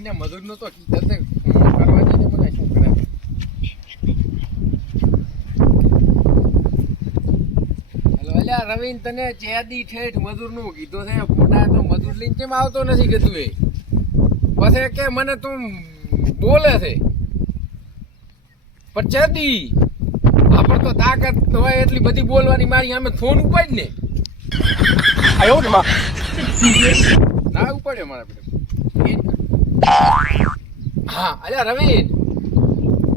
રવિને મજૂર નો તો કરવા જઈને મને શું કરે? અલ્યા રવિન તને ચેદી ઠેઠ મજૂરનું કીધું છે. ફોટા તો મજૂર લઈને કેમ આવતો નથી કીધું એ? પછી કે મને તું બોલે છે. પણ ચેદી આપણે તો તાકાત હોય એટલી બધી બોલવાની મારી અમે ફોન ઉપાડ ને ના ઉપાડ્યો મારા બેટા. હા અલ્યા રવિન.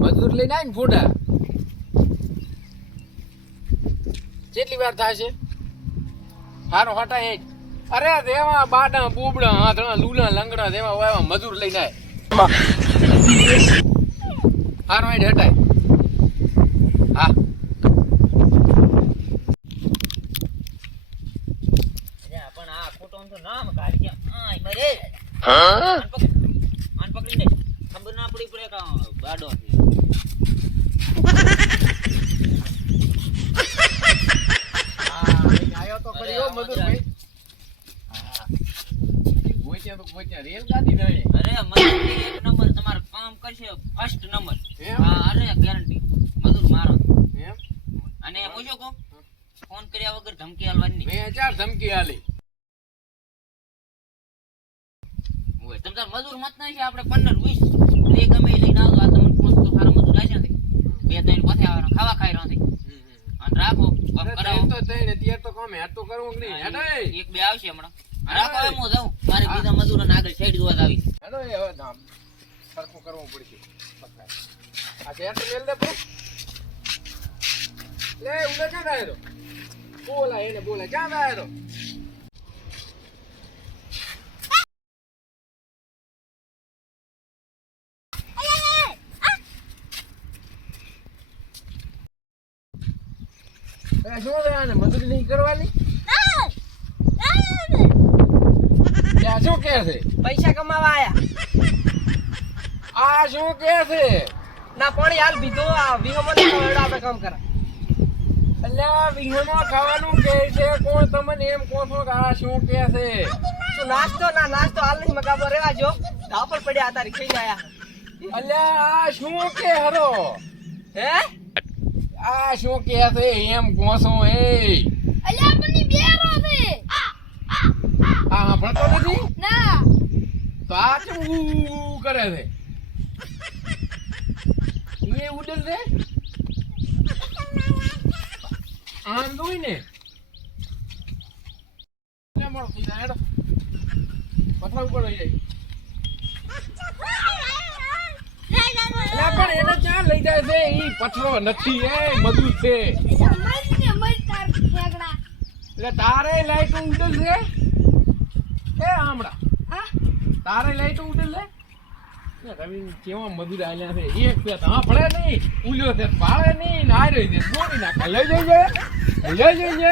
મજૂર લઈને આવીને ફોટા. કેટલી વાર થાય છે? હારો હટા એ અરે દેવા બાડા બુબડા હાથણા લૂલા લંગડા દેવા વાવા મજૂર લઈને આય. હારો હેડ હટાય. હા. પણ આ ખોટો તો નામ કાઢ કે હા? મરે આન એક નંબર તમારું કામ કરશે ફર્સ્ટ નંબર હા અરે ગેરંટી મજૂર મારો અને પૂછો કો ફોન કર્યા વગર ધમકી આલવાની મેં ચાર ધમકી આલી. હોય. તમ તાર મજૂર મત નહીં છે આપણે પંદર વીસ એ ગમે એ લઈને આવજો. આ તમને પાંચ તો સારા મજૂર આવ્યા છે. બે ત્રણ આવે ખાવા ખાઈ રહ્યા છે. અને રાખો કરાવો. તો તૈણ અત્યારે તો કામ હેડ તો કરવું નહીં? હેડ એક બે આવશે હમણાં. રાખો એમ હું જાઉં મારે બીજા મજૂરોને આગળ સાઈડ જોવા આવી. હેડો એ હવે ધામ સરખું કરવું પડશે. આ શેર તો મેલ દે પૂરું. લે ઉલે ક્યાં જાય બોલા એને બોલા ક્યાં જાય તો એ શું આને? મજૂરી નહીં કરવાની? ત્યાં શું કે છે? પૈસા કમાવા આયા. આ શું કે છે? ના પાણી હાલ પીધો આ વિહમણ આપણે કામ કરા. અલ્યા વિહોમાં ખાવાનું કે છે? કોણ તમને એમ કહો છો કે આ શું કે છે? શું નાસ્તો? ના નાસ્તો હાલ નહીં મગાવો રેવા જો. ધાવ પર પડ્યા હતા ખાઈ આયા. અલ્યા આ શું કે હરો? હે? આ શું કે છે? એમ છો એ. અલ્યા આપણી બેરો છે. આ સાંભળતો નથી? ના. તો આ ઉ કરે છે? એ ઉડલ છે? આમ જોઈ ને મળતી હેડો. પથરા ઉપર જાય. પણ એને ક્યાં લઈ જાય છે? એ પથરો નથી, એ મજૂર છે. એટલે તારે લાઈટ ઉડેલ છે? એ આમડા તારે લાઈટ ઉડેલ છે? રવિ, કેવા મજૂર છે? એક બે નહીં. ઉલ્યો છે, પાડે નહીં. ને રહી છે દોડી નાખે. લઈ જઈએ લઈ જઈએ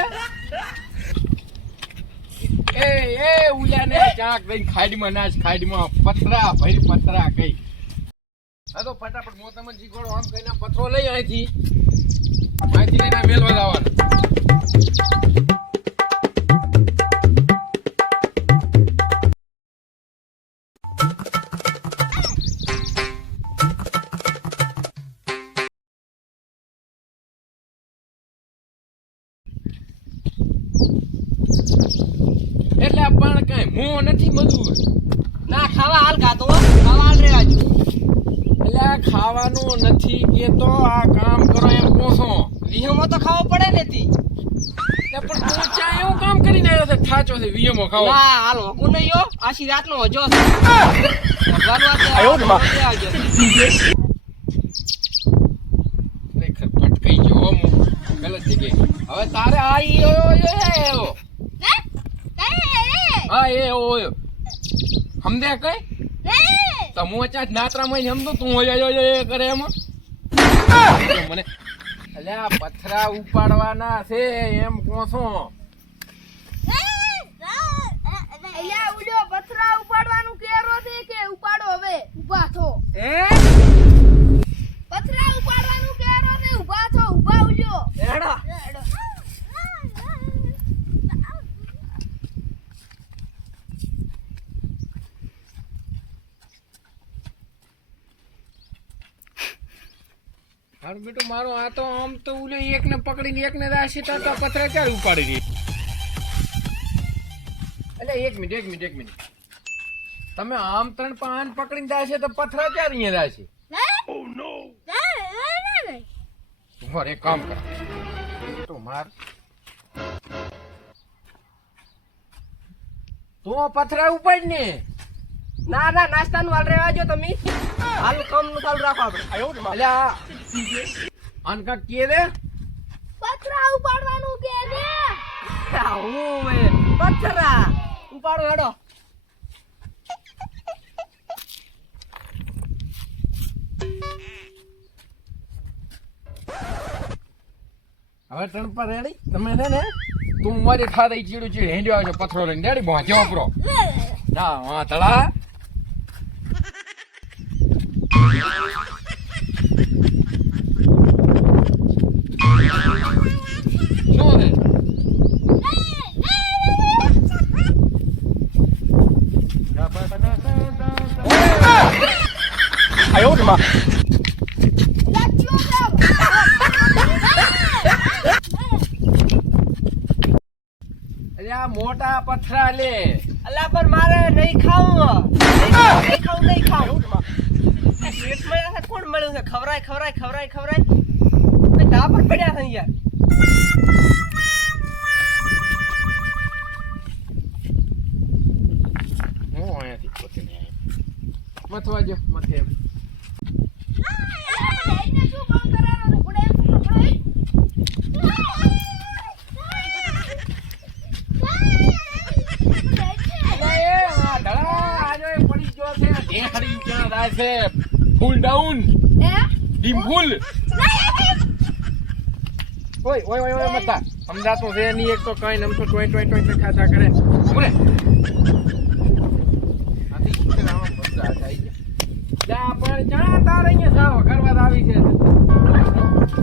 એ એ ઉલ્યા ને ચાક દઈ ખાડીમાં નાચ ખાડીમાં પથરા ભાઈ પથરા કઈ. હા તો ફટાફટ મો તમને જીગોડો આમ કહીને પથરો લઈ અહીંથી. અહીંથી લઈને મેલવા જવાનું. એટલે પણ કઈ હું નથી મજૂર. ના, ખાવા હાલ ખાતો ખાવા હાલ રેવા જો ખાવાનું નથી કેતો આ કામ કરો એમ કોસો વિહમો તો ખાવો પડે ને તી. પણ તું ચા એવું કામ કરીને આવ્યો છે? થાચો છે વિહમો ખાવો. ના હાલો હું નહીં યો આશી રાતનો હજો છે. ભગવાન વાત આયો ને માં. રેવા જો. ખરેખર ભટકાઈ ગયો હું ગલત જગ્યાએ. હવે તારે આ ઈ ઓયો હા? એ? ઓયો સમજે કઈ? તો હું ચાચ એમ તો તું ઓયો એ કરે એમાં. મને અલ્યા પથરા ઉપાડવાના છે, એમ કોસો. અલ્યા ઉડ્યો પથરા ઉપાડવાનું કેરો છે કે ઉપાડો હવે ઊભા થો હે પથરા ઉપાડવાનું કેરો છે ઊભા થો ઊભા ઉડ્યો હેડો હારું બેટું મારો આ તો આમ તો ઉલે એકને પકડીને એકને રાશી તો પથરા ક્યારે ઉપાડી દે એટલે એક મિનિટ એક મિનિટ એક મિનિટ. તમે આમ ત્રણ પાન પકડીને દાશે તો પથરા ક્યારે અહીંયા રાશે ઓ નો રહો, એક કામ કર. તો માર. તો પથરા ઉપાડ ને ના ના નાસ્તાનું હાલ રહેવા જો તમે. હાલ કામનું ચાલુ રાખો આપણે. અલ્યા અનકા કે દે પથરા ઉપાડવાનું કે છે હું પથરા. ઉપાડો હેડો. હવે ત્રણ પર રેડી? તમે છે ને? તું મારી ખાતા ચીડું ચીડ હેંડ્યો આવજો પથરો લઈને. રેડી ભોંચે વાપરો ના હા તળા શું છે લાચ્યો અરે આ મોટા પથરા લે. અલા પણ મારે નહીં ખાવું. નહીં ખાવું, નહીં ખાવું. છે કોણ મળ્યું છે? ખવરાય ખવરાય ખવરાય ખવરાય. એ પર પડ્યા છે યાર મથવા જો મથે એમ ફૂલ ડાઉન ડીમ ફૂલ ઓય ઓય ઓય મતા સમજાતું છે નહીં એક તો કઈ નમ તો ટોય ટોય ટોય ખાતા કરે. છે જા પણ ચણા તાર અહીંયા સાવ કરવા આવી છે.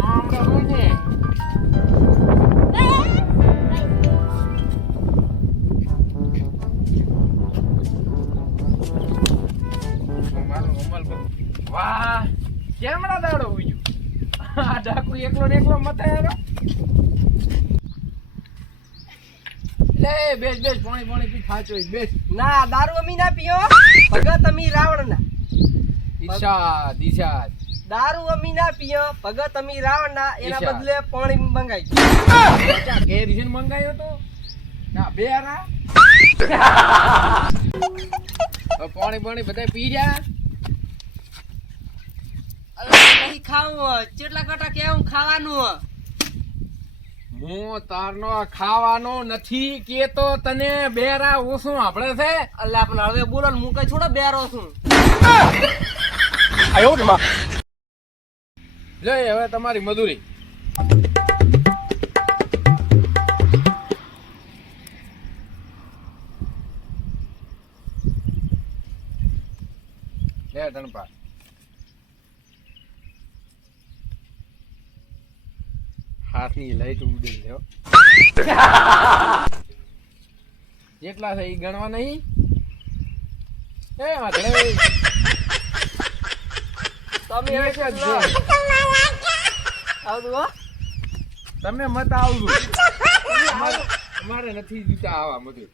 આમળો બંધ. વાહ કેમડા દાડો આ ડાકુ એકલો ને એકલો મથે આવ્યો લે બેસ બેસ પાણી પાણી પી ખાચો બેસ. ના દારૂ અમી ના પીઓ. ભગત અમી રાવણ ના ઈશા દિશા દારૂ અમી ના પીઓ. ભગત અમી રાવણ ના એના બદલે પાણી મંગાઈ. કે રીઝન મંગાયો તો? ના બે આરા પાણી પાણી બધા પી રહ્યા અલા નહીં ખાવું. ચેટલા કટા કેવું ખાવાનું? હું તારનો ખાવાનો નથી કેતો, તને બેરા ઓછું આપણે છે? અલ્લા પણ હવે બોલો હું કઈ છોડો બેરો જય હવે તમારી મધુરી લે ટણપા હાથની લાઈટ ઉડે છે જેટલા છે એ ગણવા નહીં. એ માથે તમે એક જ. આવતું હો. તમે મત આવજો. મારે અમારે નથી જીતા આવા માથું